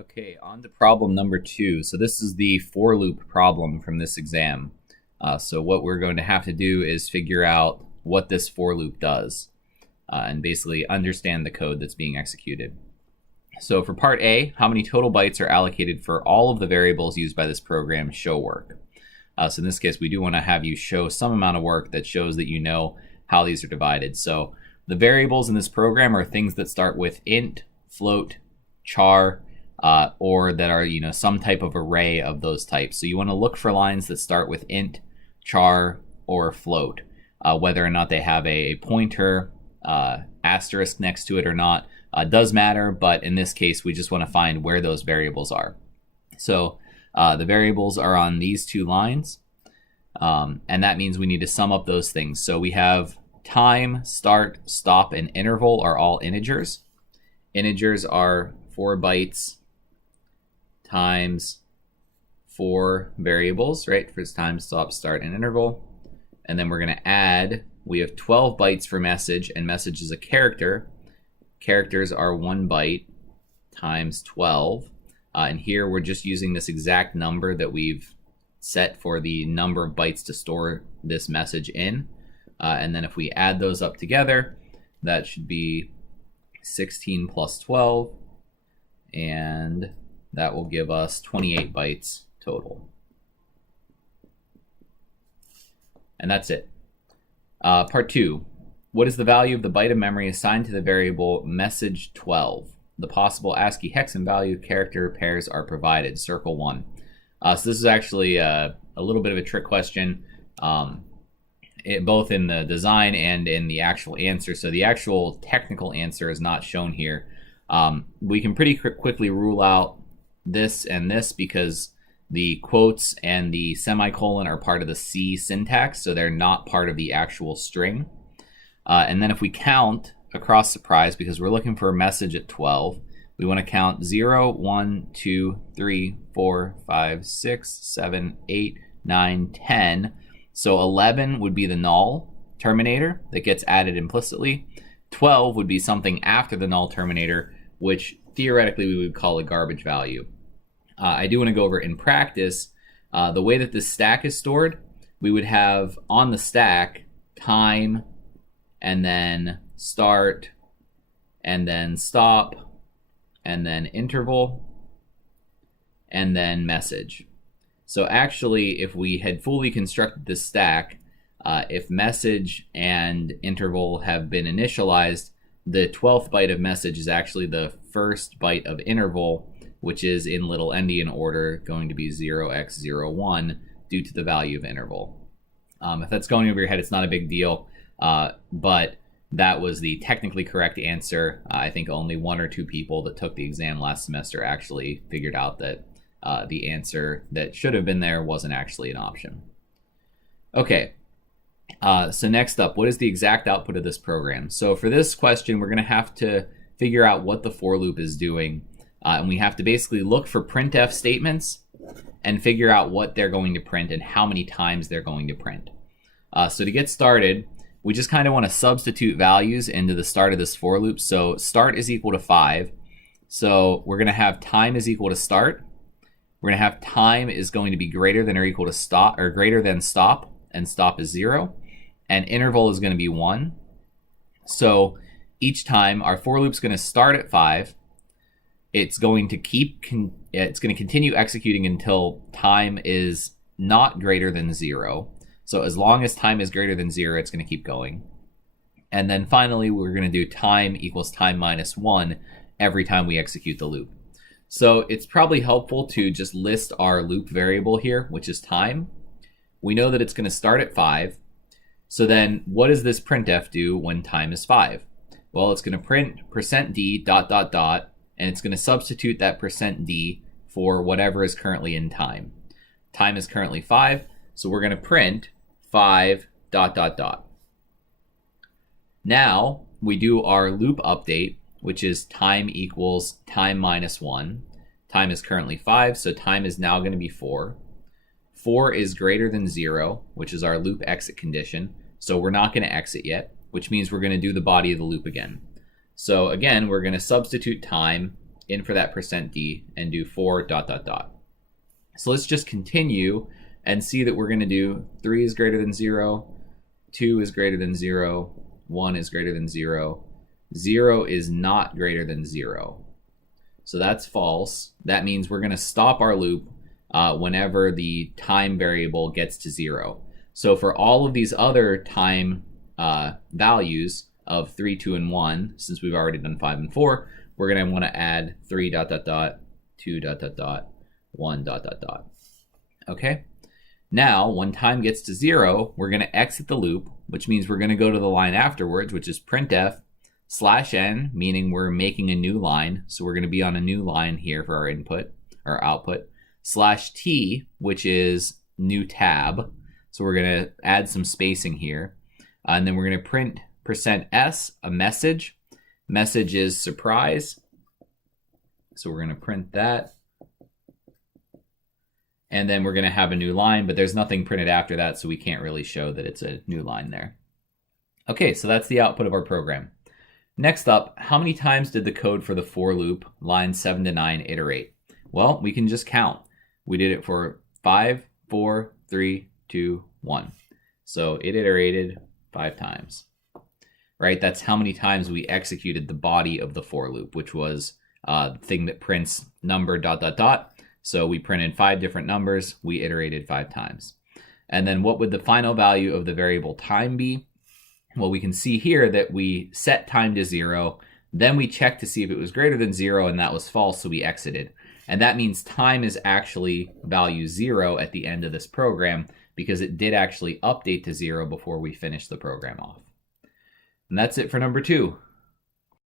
Okay, on to problem number 2. So this is the for loop problem from this exam. So what we're going to have to do is figure out what this for loop does and basically understand the code that's being executed. So for part A, how many total bytes are allocated for all of the variables used by this program show work? So in this case, we do want to have you show some amount of work that shows that you know how these are divided. So the variables in this program are things that start with int, float, char, or that are some type of array of those types. So you want to look for lines that start with int, char, or float, whether or not they have a pointer asterisk next to it or not does matter, but in this case we just want to find where those variables are. So the variables are on these two lines, and that means we need to sum up those things. So we have time, start, stop, and interval are all integers. Integers are 4 bytes times 4 variables, right? For time, stop, start, and interval. And then we're going to add, we have 12 bytes for message, and message is a character. Characters are 1 byte times 12. And here we're just using this exact number that we've set for the number of bytes to store this message in. And then if we add those up together, that should be 16 plus 12. And that will give us 28 bytes total. And that's it. Part 2. What is the value of the byte of memory assigned to the variable message 12? The possible ASCII hexen value character pairs are provided. Circle 1. So this is actually a little bit of a trick question, both in the design and in the actual answer. So the actual technical answer is not shown here. We can pretty quickly rule out this and this because the quotes and the semicolon are part of the C syntax, so they're not part of the actual string. And then if we count across surprise, because we're looking for a message at 12, we want to count 0, 1, 2, 3, 4, 5, 6, 7, 8, 9, 10. So 11 would be the null terminator that gets added implicitly. 12 would be something after the null terminator, which theoretically we would call a garbage value. I do want to go over in practice, the way that this stack is stored, we would have on the stack time, and then start, and then stop, and then interval, and then message. So actually, if we had fully constructed this stack, if message and interval have been initialized, the 12th byte of message is actually the first byte of interval, which is in little endian order going to be 0x01 due to the value of interval. If that's going over your head, it's not a big deal, but that was the technically correct answer. I think only 1 or 2 people that took the exam last semester actually figured out that the answer that should have been there wasn't actually an option. Okay, so next up, what is the exact output of this program? So for this question, we're going to have to figure out what the for loop is doing. And we have to basically look for printf statements and figure out what they're going to print and how many times they're going to print. So to get started, we just kind of want to substitute values into the start of this for loop. So start is equal to 5. So we're going to have time is equal to start. We're going to have time is going to be greater than or equal to stop, or greater than stop, and stop is 0. And interval is going to be 1. So each time our for loop is going to start at 5. It's going to continue executing until time is not greater than 0. So as long as time is greater than 0, it's going to keep going. And then finally, we're going to do time equals time minus 1 every time we execute the loop. So it's probably helpful to just list our loop variable here, which is time. We know that it's going to start at 5. So then what does this printf do when time is 5? Well, it's going to print %d ... and it's going to substitute that %d for whatever is currently in time. Time is currently 5, so we're going to print 5 ... Now we do our loop update, which is time equals time minus 1. Time is currently 5, so time is now going to be 4. 4 is greater than 0, which is our loop exit condition, so we're not going to exit yet, which means we're going to do the body of the loop again. So again, we're going to substitute time in for that %d, and do 4 ... So let's just continue and see that we're going to do 3 is greater than 0, 2 is greater than 0, 1 is greater than 0, 0 is not greater than 0. So that's false. That means we're going to stop our loop whenever the time variable gets to 0. So for all of these other time values of 3, 2, and 1, since we've already done 5 and 4, we're going to want to add 3 ... 2 ... 1 ... Okay? Now, when time gets to 0, we're going to exit the loop, which means we're going to go to the line afterwards, which is printf /n, meaning we're making a new line. So we're going to be on a new line here for our input or output, /t, which is new tab. So we're going to add some spacing here. And then we're going to print %s, a message. Message is surprise. So we're going to print that. And then we're going to have a new line, but there's nothing printed after that, so we can't really show that it's a new line there. Okay, so that's the output of our program. Next up, how many times did the code for the for loop, lines 7 to 9, iterate? Well, we can just count. We did it for 5, 4, 3, 2, 1. So it iterated 5 times, right? That's how many times we executed the body of the for loop, which was the thing that prints number ... So we printed 5 different numbers, we iterated 5 times. And then what would the final value of the variable time be? Well, we can see here that we set time to 0, then we checked to see if it was greater than 0, and that was false, so we exited. And that means time is actually value 0 at the end of this program, because it did actually update to 0 before we finished the program off. And that's it for number 2.